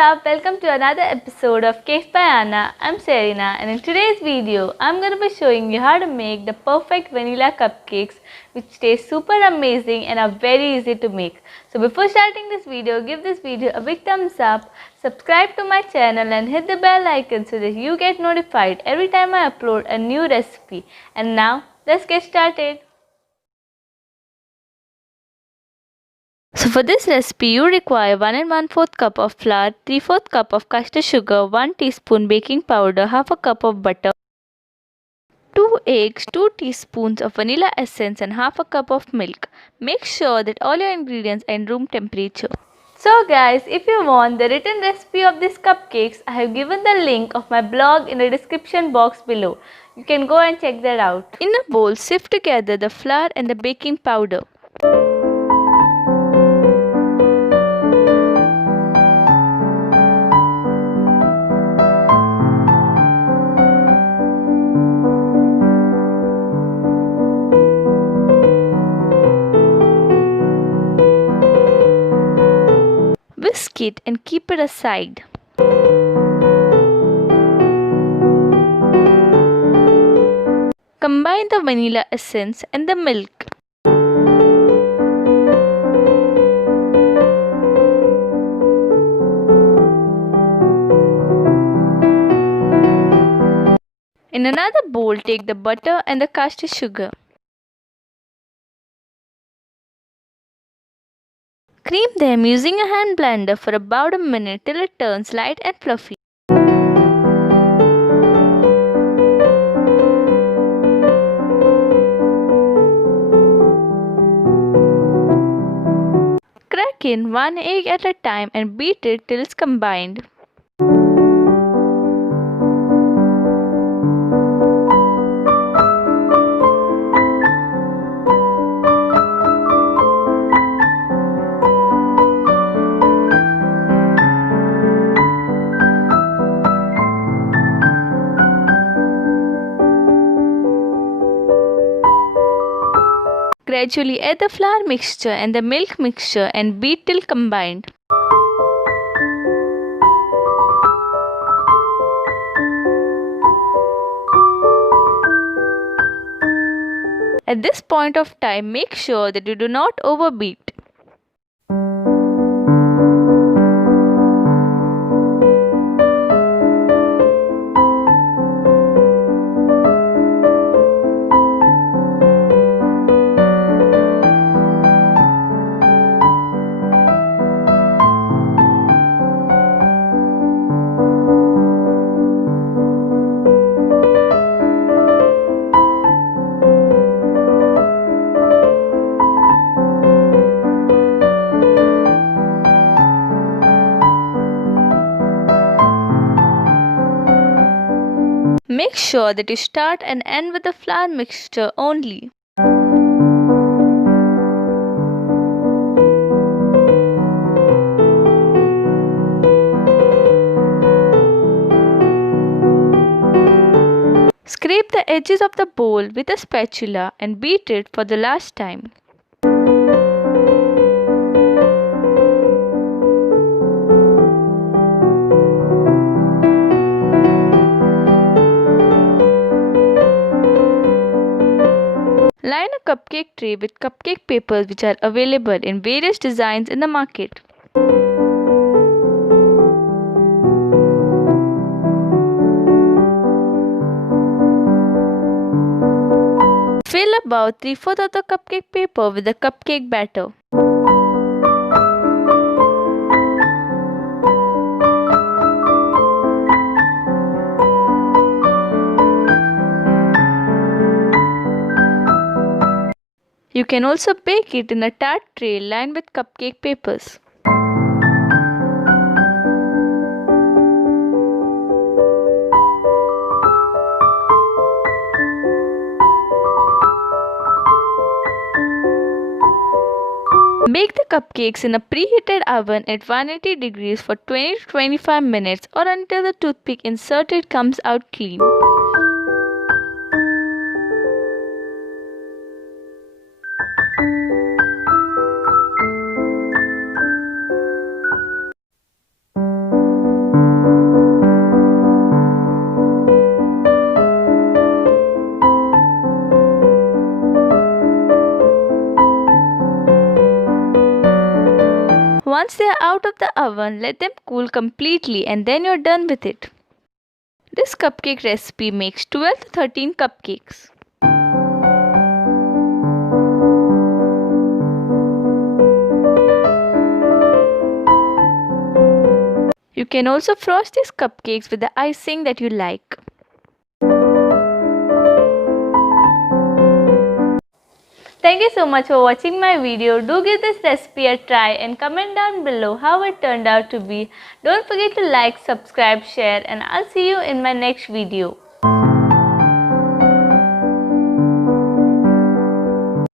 up? Welcome to another episode of Cakes by Anna. I'm Serena, and in today's video, I'm going to be showing you how to make the perfect vanilla cupcakes which taste super amazing and are very easy to make. So before starting this video, give this video a big thumbs up, subscribe to my channel and hit the bell icon so that you get notified every time I upload a new recipe. And now, let's get started. So for this recipe, you require 1 and 1/4 cup of flour, 3/4 cup of custard sugar, 1 teaspoon baking powder, half a cup of butter, 2 eggs, 2 teaspoons of vanilla essence and half a cup of milk. Make sure that all your ingredients are in room temperature. So guys, if you want the written recipe of these cupcakes, I have given the link of my blog in the description box below. You can go and check that out. In a bowl, sift together the flour and the baking powder. Whisk it and keep it aside. Combine the vanilla essence and the milk. In another bowl, take the butter and the custard sugar. Cream them using a hand blender for about a minute till it turns light and fluffy. Crack in 1 egg at a time and beat it till it's combined. Gradually add the flour mixture and the milk mixture and beat till combined. At this point of time, make sure that you do not overbeat. Make sure that you start and end with the flour mixture only. Scrape the edges of the bowl with a spatula and beat it for the last time. Line a cupcake tray with cupcake papers which are available in various designs in the market. Fill about 3/4 of the cupcake paper with the cupcake batter. You can also bake it in a tart tray lined with cupcake papers. Bake the cupcakes in a preheated oven at 180 degrees for 20 to 25 minutes or until the toothpick inserted comes out clean. once they are out of the oven, let them cool completely and then you're done with it. This cupcake recipe makes 12 to 13 cupcakes. You can also frost these cupcakes with the icing that you like. Thank you so much for watching my video. Do give this recipe a try and comment down below how it turned out to be. Don't forget to like, subscribe, share, and I'll see you in my next video.